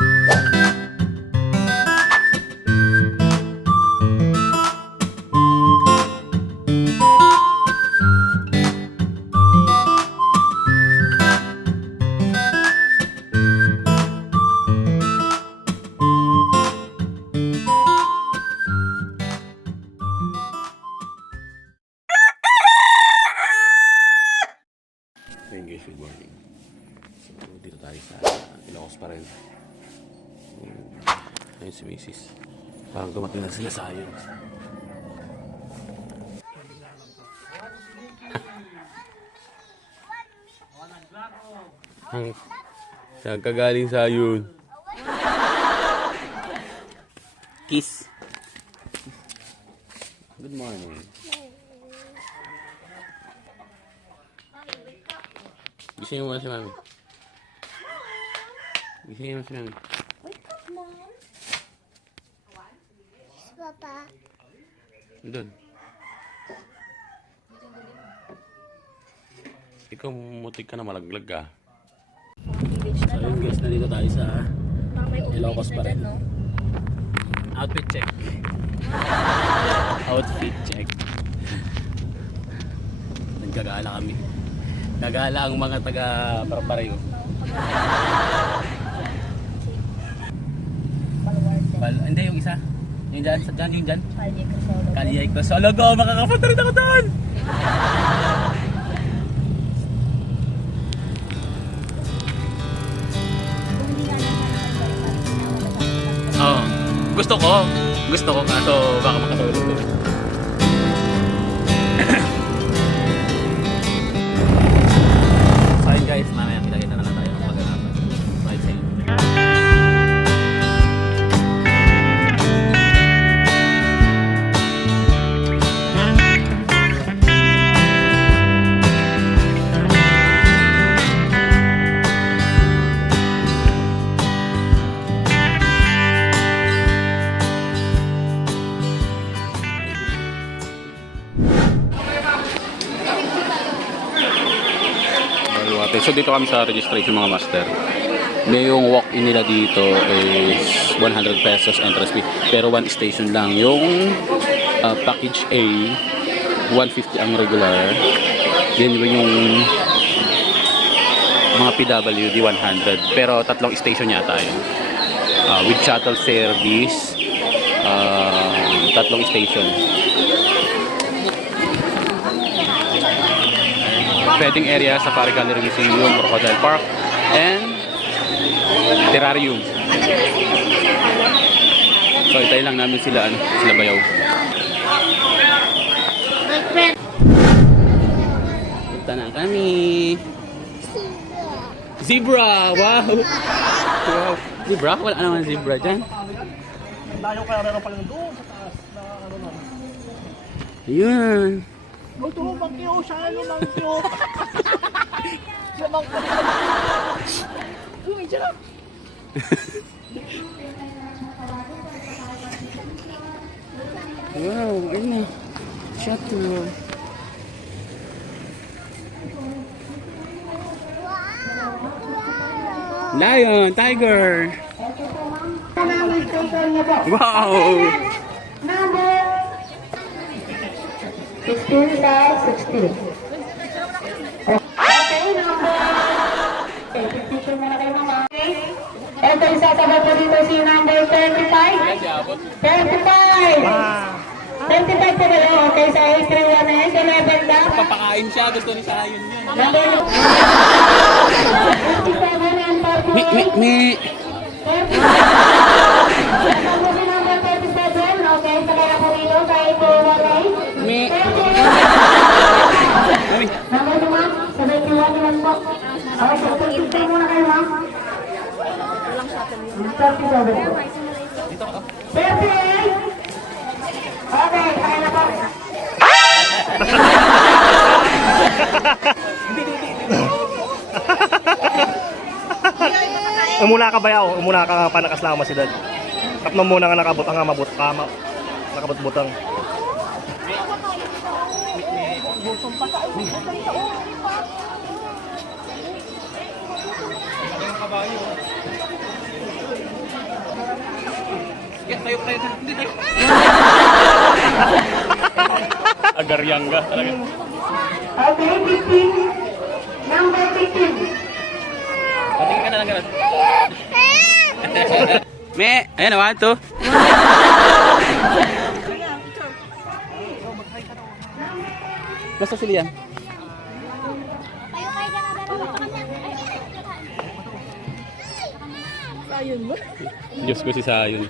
Ayun guys, good morning. So dito tayo sa Ilocos pa rin. Ayun si Mrs. Parang dumating na sila sa ayon. Saan ka galing sa ayon? Kiss. Good morning. Gisingin mo na si Mami. Gisingin mo si Mami. Wake up, Mom. Papa. Doon. Ikaw mutik ka na, malaglag ka. So yun guys, nandito tayo sa Ilocos pa rin. Outfit check. Outfit check. Nagkagala kami. Nagala ang mga taga Parapareho. Hindi, yung isa. Yung dyan, sa dyan, yung dyan. Kalye ko solo go, makakapunta rin ako doon! Oo, gusto ko kaso baka makatulog doon. So yun guys, mamaya kita-kita na lang tayo ng pag-anapan. Right sa inyo. So dito kami sa registration mga master. Yung walk-in nila dito is 100 pesos entrance fee. Pero one station lang. Yung package A, 150 ang regular. Then yung mga PWD 100. Pero tatlong station yata yun. With shuttle service, tatlong station. Pwedeng area, Safari Gallery Museum, Crocodile Park, and Terrarium. So itay lang namin sila, sila bayaw. Punta na kami. Zebra! Wow! Wow! Zebra? Wala naman zebra dyan. Layo kaya meron pala doon sa taas na ano na. Ayun. Ito, magkiyo siya, ano lang kiyo. Siya lang. Uy, siya lang. Wow, ayun na. Shuttle. Lion, tiger. Wow. Number 16/16. Okay, number. Okay, picture muna kayo mga. Ito yung sasagot ko dito si number 25. 25! 25 po kayo. Okay, sa A31S, 11 daw. Papakain siya, gusto ni Sayon yun. Number 27 and 48. Mi. Number 37. Okay, sa kaya po dito, kahit po walay. Mi. Number 2, ma'am. 71 naman po. Okay, so 32 muna kayo, ma'am. 37 po. 38. Okay, kaya na po. Umuna ka ba yaw? Umuna ka nga panakas lang masidad. Kapno muna nga nakabot ang mabot kama. Nakabot-butang. Tayo. Hindi tayo. Agaryanga talaga. Okay, 15. Number 15. Patingin ka na lang ganun. Me, ayan, 1, 2. Basta sila yan. Diyos ko si Sayon.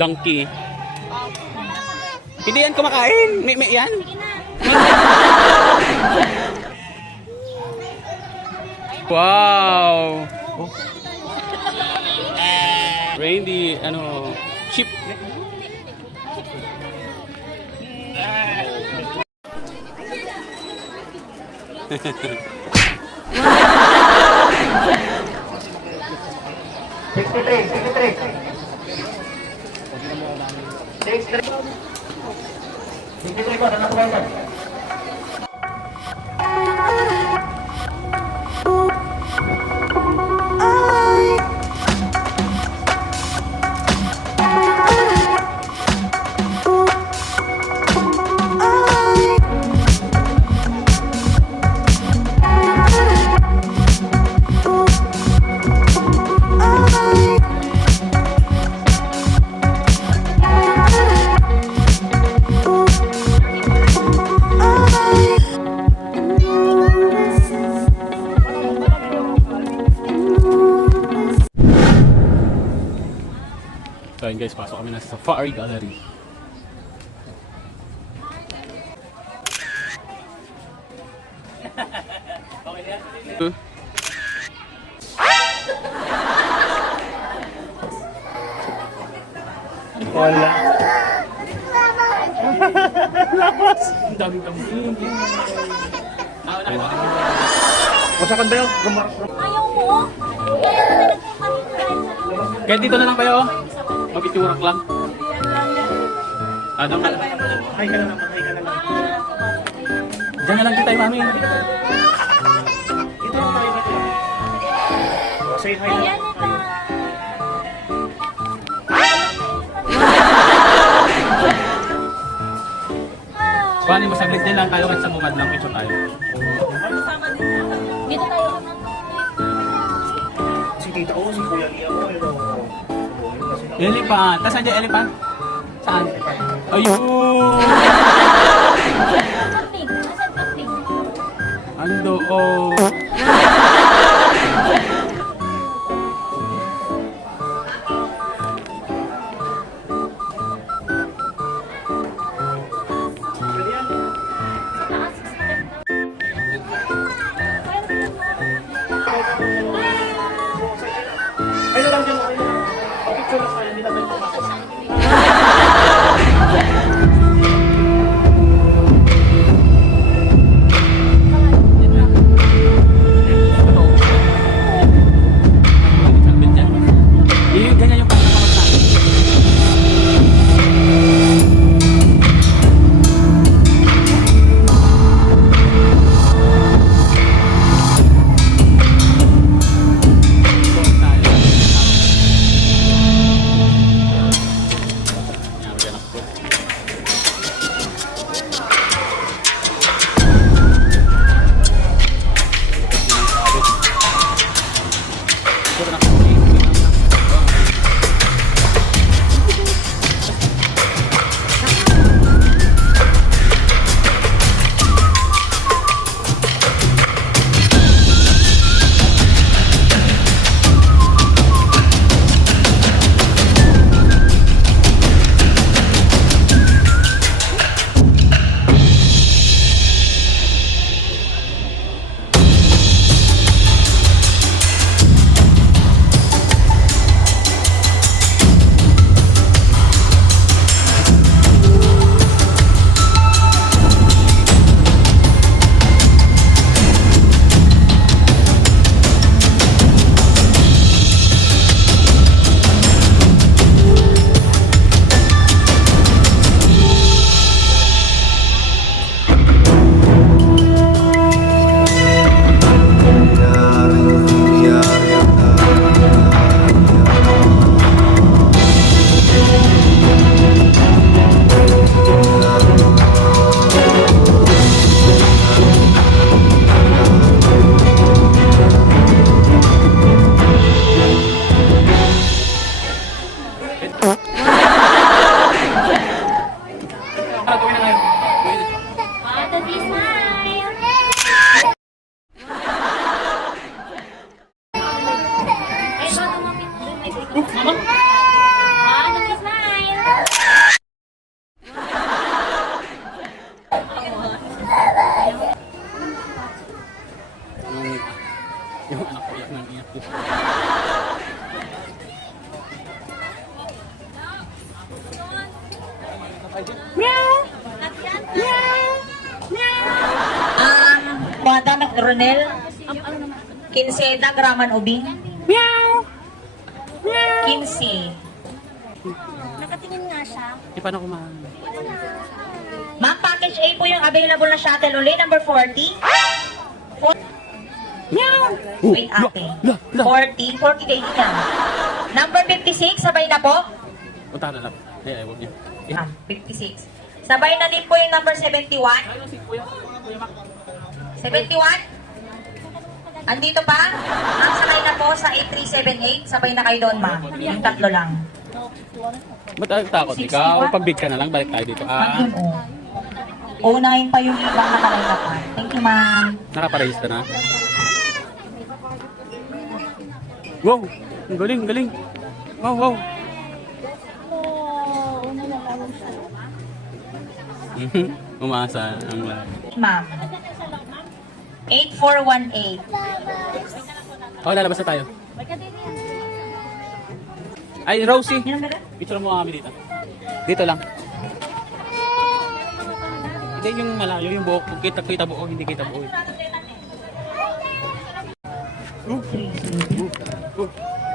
Donkey. Hindi yan kumakain. May yan. Wow. Randy, ano, chip. So ayun guys, pasok kami na sa Safari Gallery. Wala. Ang daming kami. Masakan ba yun? Ayaw mo? Kaya dito na lang kayo, oh. Mapiturak lang. Ano ka? Hi ka na naman, hi ka na naman. Diyan na lang kita, mami. Dito lang tayo na. Say hi na. Ayan ito. Paano mo saglit din lang tayo at sa bungad lang ito tayo. Dito tayo lang. Si tita ko, si kuya Lia ko. Elephant. Tapos nandiyan elephant? Saan? Ayun! Kaping. Nasaan kaping? Ando, oh. Ay, lang dyan, okay na. Picture lang tayo, hindi na tayo pumasok. Kuwada Ronel. Kinseda Graman Ubing. Meow. 15. Nakatingin nga siya. Di paano kumain? Ma'am, package A po yung available na shuttle uli, number 40. Wait, ate. 40 days yan. Number 56, sabay na po. Punta na lang. Eh, huwag niyo. 56. Sabay na din po yung number 71. 71? Andito pa? Ma'am, sakay na po sa 8378. Sabay na kayo doon, ma'am. Yung tatlo lang. Ba't tayo takot? Ikaw, pag-big ka na lang, balik tayo dito. Ayun, oh. Unahin pa yung ibang nakalay na pa. Thank you, ma'am. Nakaparehista na. Wow! Ang galing, galing. Wow, wow. Umasa ang lahat. Ma'am. 8418. Oh, lalabas na tayo. Ay, Rosie. Yan ba? Picture mo kami dito. Dito lang. Hindi yung malayo, yung buhok. Kita buo, hindi kita buo.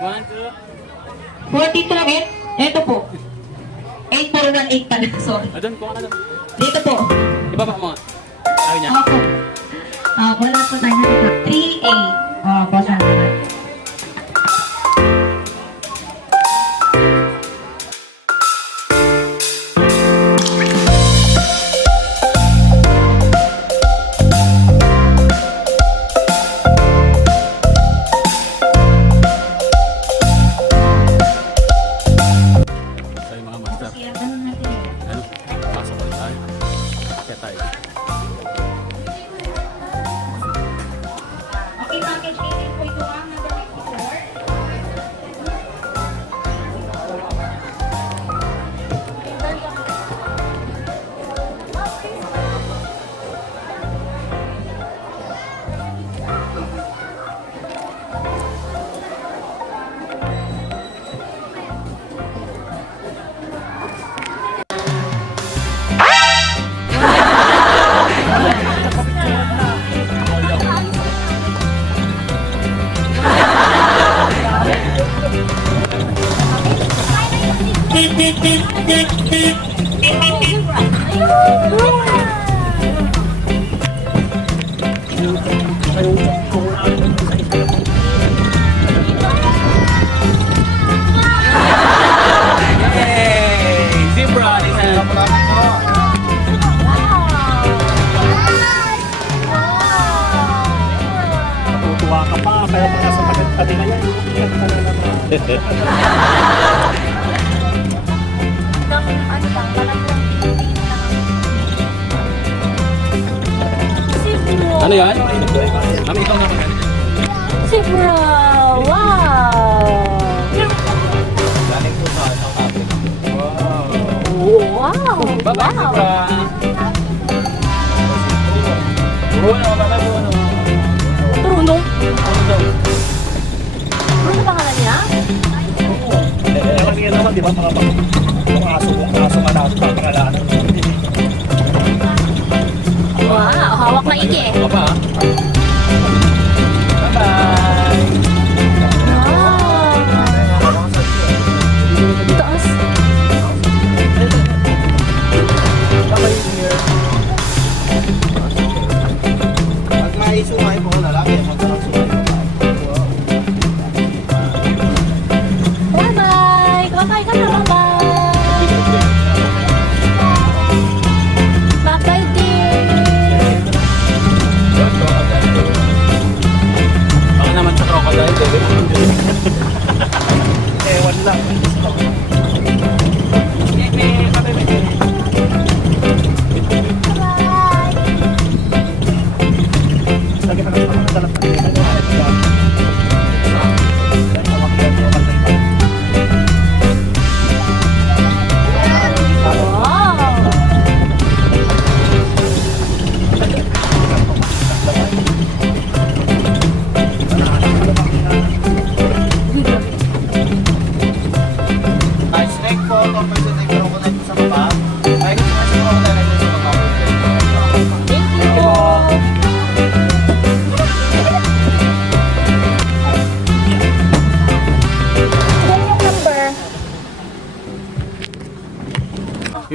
One, two. 42, ito po. 8418 pala, sorry. Adon, kuha ka na doon. Dito po. Ibaba mo nga. Ayaw niya. Ako. Wala po tayo na 38. Basa na. Tayo mga master. Ano? Pasok ulit tayo. Kaya tayo. Okay, package 8 po ito ang number 54. Yay! Zebra! Tutuwa ka pa, kaya pa sa tabi na yan. Ano yan? Mami, ikaw na magkano. Zebra! Wow! Wow! Bye-bye, Zebra! Bruno, bye-bye, Bruno. Bruno? Bruno pangalan niya? Kami yan naman, di ba? Mga aso manalo pa pangalanan. Wow! Hawak na iki. Baba. Bye-bye! Wow! Taas. Pag may sumay po, lalaki, magkaroon sumay. Bye-bye! Kumakain ka na, bye-bye!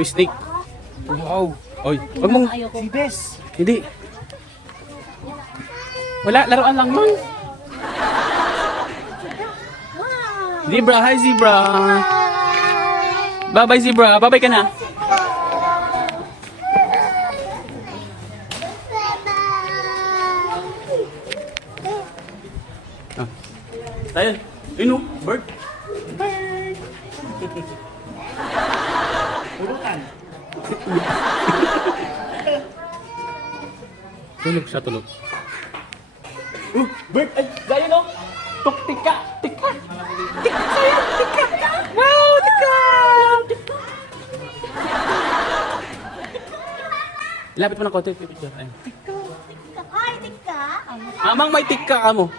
Yung steak. Wow. Oy, wag mong... Ayoko. Hindi. Wala, laruan lang yun. Zebra, hi zebra. Bye-bye zebra, bye-bye ka na. Ah. Tayo, yun o, bird. Bird. Tulog siya, tulog. Bird! Ay, gaya no? Tok, tika! Tika! Tika sa'yo! Tika! Wow! Tika! Lapit mo ng konti. Picture. Ayun. Ay, tika. Amang may tika ka mo.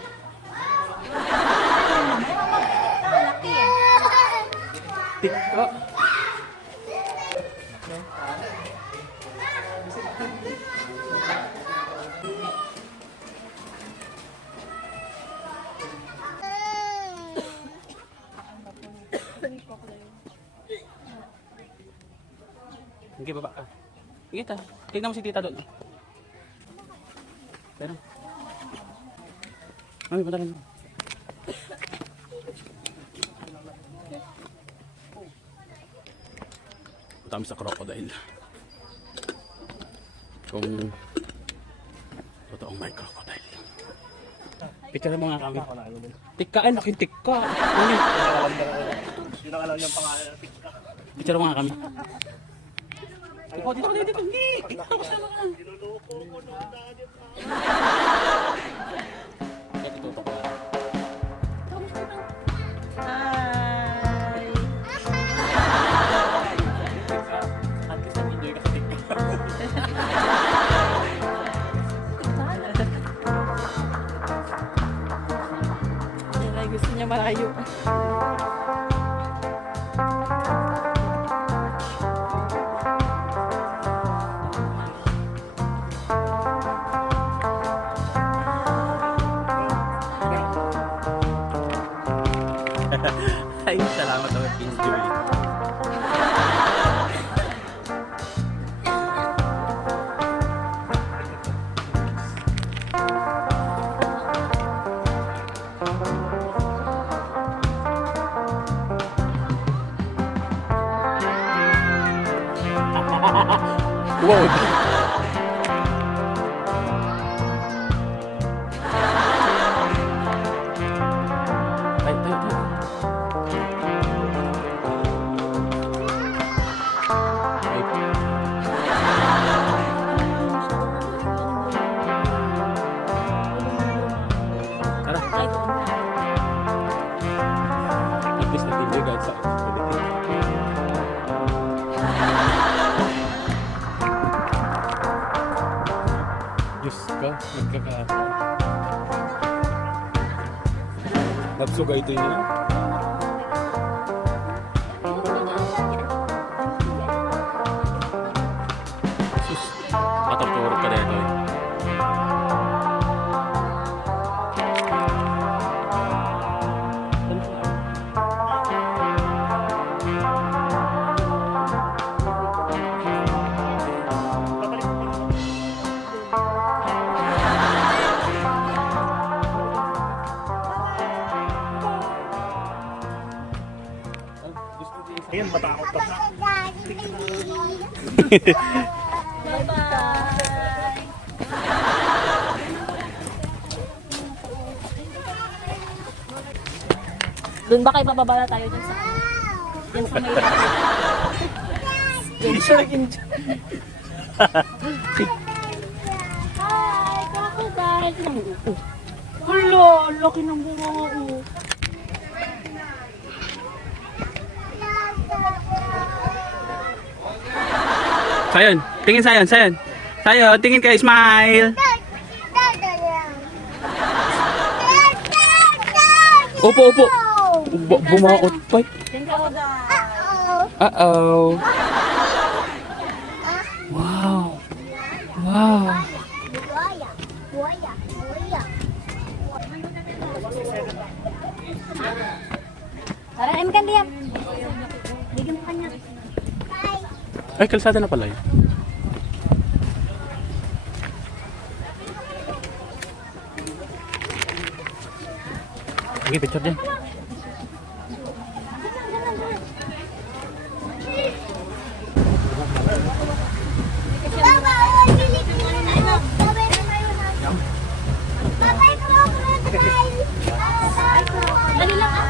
Laki eh. Tika. Sige, baba ka. Sige, ta. Tignan mo si tita doon. Pero. Mami, punta rin. Punta kami sa crocodile. Kung totoong may crocodile. Picture mo nga kami. Tika, ay, laking tika. Mami. Yun ang alam niyang pangalan. Picture mo nga kami. Ikaw, dito ka, dito. Hindi. Ikaw, kasama ka. Ito, tutok ko. Hi. At kasi enjoy ka sa TikTok. Yan ay gusto niya malayo. Ay, salamat ako. Enjoy. Wow. Tayo, tayo, tayo. Tara. At least natindig kahit sa Diyos ko, magkakaasa. Nagsugay ito niya. Sus, matuturo ka dito eh. Ayun, matakot ka. Bye-bye. Doon ba kayo bababala tayo dyan sa... Dyan sa may... Dyan sa nag-enjoy. Hi! Crocodile! Hala! Laki ng bunga nga oh. Sayon, tingin Sayon, Sayon. Sayon, tingin kayo, smile. Upo, upo. Bumaot pa. Uh-oh. Wow. Wow. Tara, M kan dia. Bigyan mo kanya. Ay, kalsada na pala yun. Sige, picture dyan. Dali lang ah.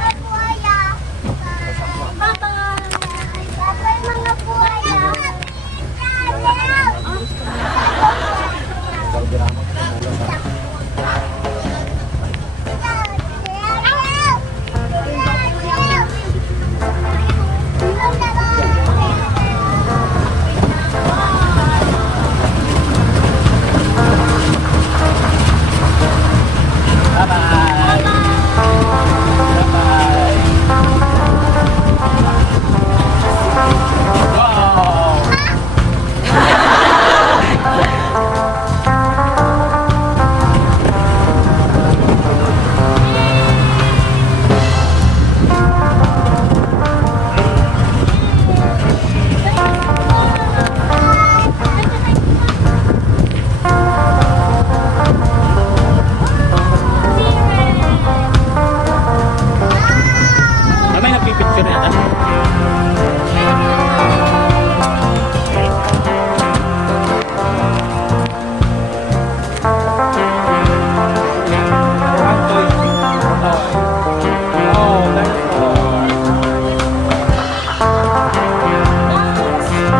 May nagpipicture yata.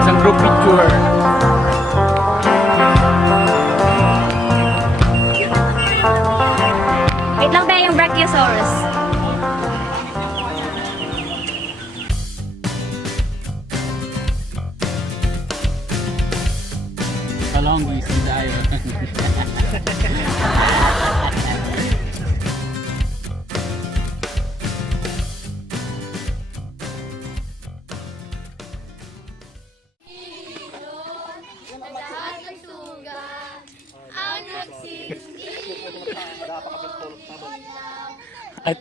Isang group picture. Wait lang ba yung Brachiosaurus? Along gising tayo. At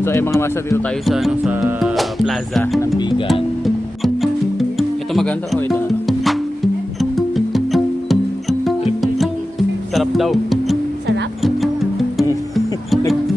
so ay mga master, dito tayo sa ano, sa plaza ng Bigan. Ito maganda o ito na lang. Sarap daw. Sarap? Nag